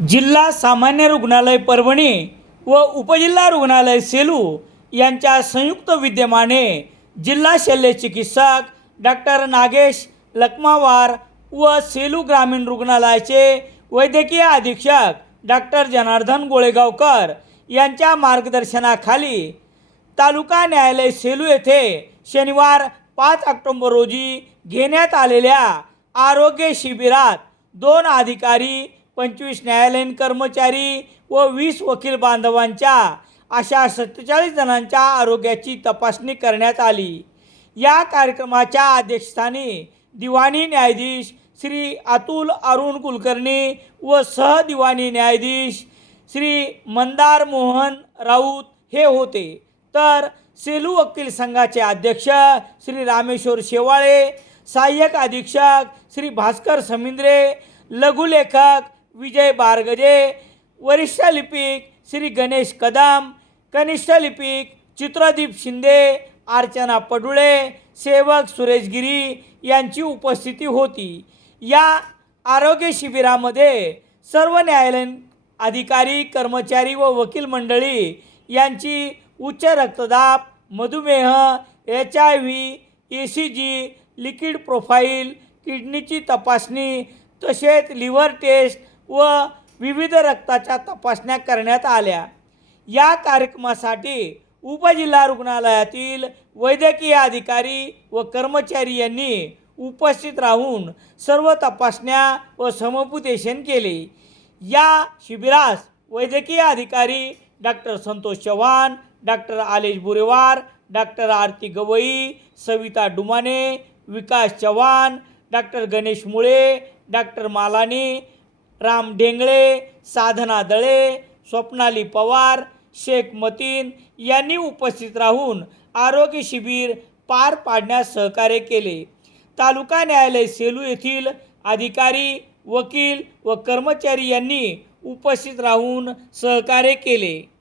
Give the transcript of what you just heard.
जिल्हा सामान्य रुग्णालय परभणी व उपजिल्हा रुग्णालय सेलू यांच्या संयुक्त विद्यमाने जिल्हा शल्य चिकित्सक डॉक्टर नागेश लकमावार व सेलू ग्रामीण रुग्णालयाचे वैद्यकीय अधीक्षक डॉक्टर जनार्दन गोळेगावकर यांच्या मार्गदर्शनाखाली तालुका न्यायालय सेलू येथे शनिवार पाच ऑक्टोंबर रोजी घेण्यात आलेल्या आरोग्य शिबिरात दोन अधिकारी पंचवीस न्यायालयीन कर्मचारी व वीस वकील बांधवांच्या अशा सत्तेचाळीस जणांच्या आरोग्याची तपासणी करण्यात आली. या कार्यक्रमाच्या अध्यक्षस्थानी दिवाणी न्यायाधीश श्री अतुल अरुण कुलकर्णी व सहदिवाणी न्यायाधीश श्री मंदार मोहन राऊत हे होते. तर सेलू वकील संघाचे अध्यक्ष श्री रामेश्वर शेवाळे सहाय्यक अधीक्षक श्री भास्कर समिंद्रे लघुलेखक विजय बारगजे वरिष्ठ लिपिक श्री गणेश कदम कनिष्ठ लिपिक चित्रदीप शिंदे अर्चना पडुळे सेवक सुरेश गिरी यांची उपस्थिती होती. या आरोग्य शिबिरामध्ये सर्व न्यायालयीन अधिकारी कर्मचारी व वकील मंडळी यांची उच्च रक्तदाब मधुमेह H I V A C G liquid profile किडनीची तपासणी तसेच लिव्हर टेस्ट व विविध रक्ताच्या तपासण्या करण्यात आल्या. या कार्यक्रमासाठी उपजिल्हा रुग्णालयातील वैद्यकीय अधिकारी व कर्मचारी यांनी उपस्थित राहून सर्व तपासण्या व समुपदेशन केले. या शिबिरास वैद्यकीय अधिकारी doctor Santosh Chavan doctor Alesh Burewar doctor Aarti Gawai Savita Dumane Vikas Chavan doctor Ganesh Mule doctor Malani Ram Dengale Sadhana Dale Swapnali Pawar Shaikh Mateen यांनी उपस्थित राहून आरोग्य शिबिर पार पाडण्यास सहकार्य केले. तालुका न्यायालय सेलू येथील अधिकारी वकील व कर्मचारी यांनी उपस्थित राहून सहकार्य केले.